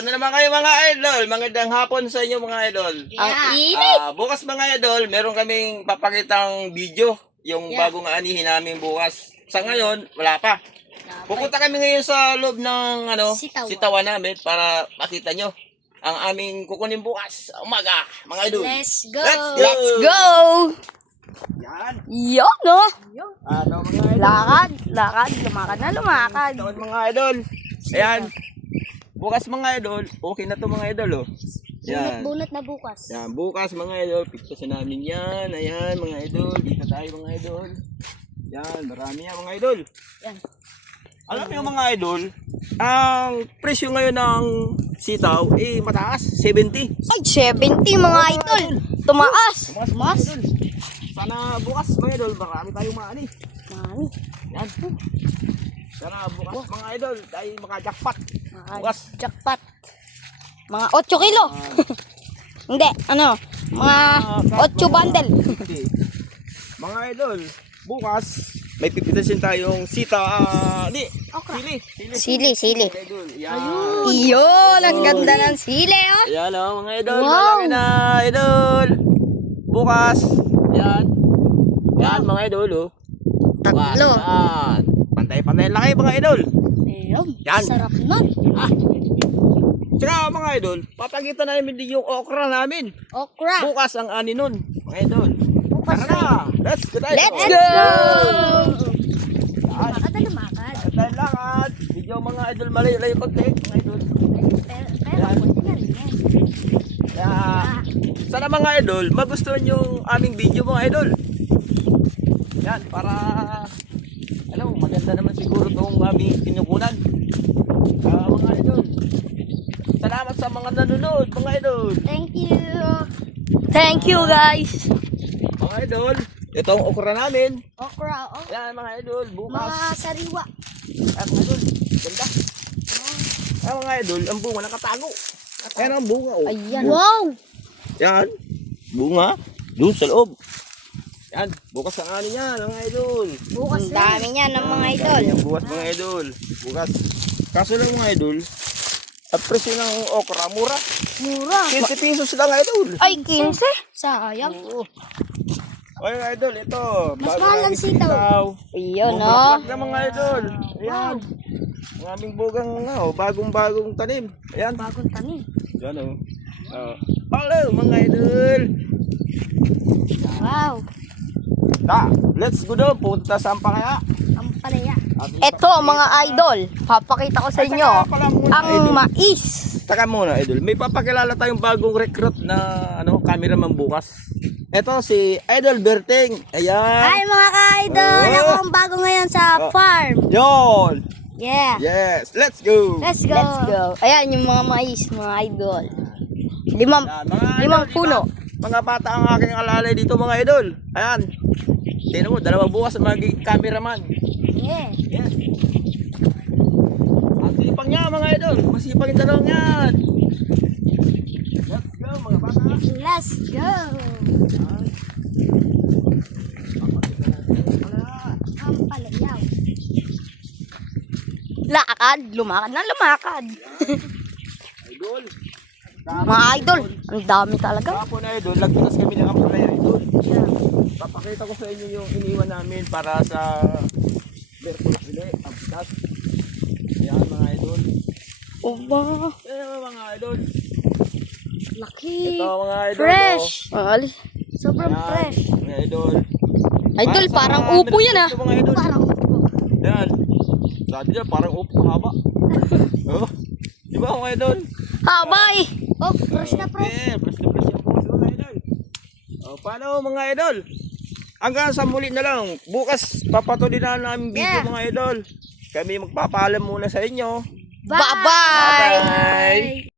Ito na naman kayo mga idol. Magandang hapon sa inyo mga idol. Ang init! Bukas mga idol, meron kaming papakitang video. Yung bagong anihin namin bukas. Sa ngayon, wala pa. Pupunta kami ngayon sa loob ng sitawan namin para makita nyo ang aming kukunin bukas sa umaga, mga idol. Let's go! Let's Go! Yan. Yun, no? Ano mga idol? Lakad, lakad, lumakad na lumakad. Ito mga idol. Ayan. Bukas mga idol, okay na to mga idol, oh. Yan. Bunot na bukas. Yan, bukas mga idol, pistasan namin yan. Ayan mga idol, dito tayo mga idol. Yan, marami yan mga idol. Yan. Alam niyo mga idol, ang presyo ngayon ng sitaw, mataas, 70. Ay, 70 mga idol. Tumaas. Mas. Sana bukas mga idol, marami tayong maani. Mami. Yan. Sana bukas mga idol, tayo maka-jackpot. Bukas. Jackpot. Mga 8 kilo. Hindi, mga 8 bundle. Mga idol, bukas, may pipitasin tayong Sili. Mga idol, yan. Iyon, ang ganda ng sili, oh. Yan o mga idol, Wow. malaki na idol. Bukas, yan. Yan mga idol, oh. Bukas, Tatlo. yan. Pantay-pantay lang kayo mga idol. Ayun, Yan. sarap nun. Tsaka mga idol, papakita namin din yung okra namin. Okra. Bukas ang ani nun, mga idol. Bukas Tara na, let's go tayo. Let's go! Yan. Lumakad na lumakad. Tayo lakad. Video mga idol, malayo-layo konti, mga idol. Pero konti na rin yan. Kaya, sana mga idol, magustuhan yung aming video mga idol. Yan, para, maganda naman siguro itong aming kinukunan. Mga idol, salamat sa mga nanonood, mga idol. Thank you. Thank you, guys. Mga idol, ito ang okra namin. Okra. Yan mga idol, bukas. Mga sariwa. Ay, mga idol, ganda. Ay, mga idol, ang bunga nakatago. Ayan ang bunga, oh. Ayan. Wow! Yan, bunga, doon sa loob. Yan, bukas ang ani niya, mga idol. Bukas Ang dami niyan ng mga idol. Yan, bukas mga idol. Bukas. Kaso lang mga idol, at presyo ng okra, mura. Mura. 50 pesos lang idol. Ay, 15. Sayang. Oo. Oy idol, ito. Mas bago mahal ang naming sitaw. Ayun, no? Bumabak na mga idol. Ayan. Ang aming bugang bagong-bagong tanim. Ayan. Bagong tanim. Yan o. Hello mga idol. Wow. Let's go doon. Punta sa Ampalaya. Ang palaya. Ito, mga idol. Papakita ko sa inyo ang mais. Taka muna idol. May papakilala tayong bagong recruit na cameraman bukas. Ito si Idol Berting. Ayan. Hi mga ka-idol! Oh. Ako ang bago ngayon sa farm. Yon. Yeah. Yes. Let's go. Let's go. Let's go. Ayan yung mga mais, mga idol. Limang Idol, puno. Mga bata ang aking alalay dito mga idol. Ayan. Tingnan mo, dalawang bukas magiging cameraman. Yeah. Yes. Ang sipag niya mga idol. Masipag yung dalawang yan. Let's go mga bata. Let's go. Ang palayaw. Lakad, lumakad na lumakad. Idol. Mga idol, ang dami talaga. Kapon idol, lagpitas kami ng Ampalaya idol. Papakita ko sa inyo yung iniwan namin para sa Bertol Sile, ang pitas. Ayan mga idol. Oba. Ayan mga idol. Laki. Ito mga idol. Fresh. Ali. Sobrang Ayan, fresh. mga idol. Idol, Para sa parang mga upo yan, ah. ito, mga idol. Parang upo. Ayan. Sabi niya, parang upo, haba. Oh. Di ba mga idol? Habay. Oh, fresh na fresh. Fresh na fresh yung bukas mga idol. O, paano mga idol? Hanggang sa muli na lang. Bukas, papatuloy na namin video Yeah. mga idol. Kami magpapaalam muna sa inyo. Bye-bye. Bye.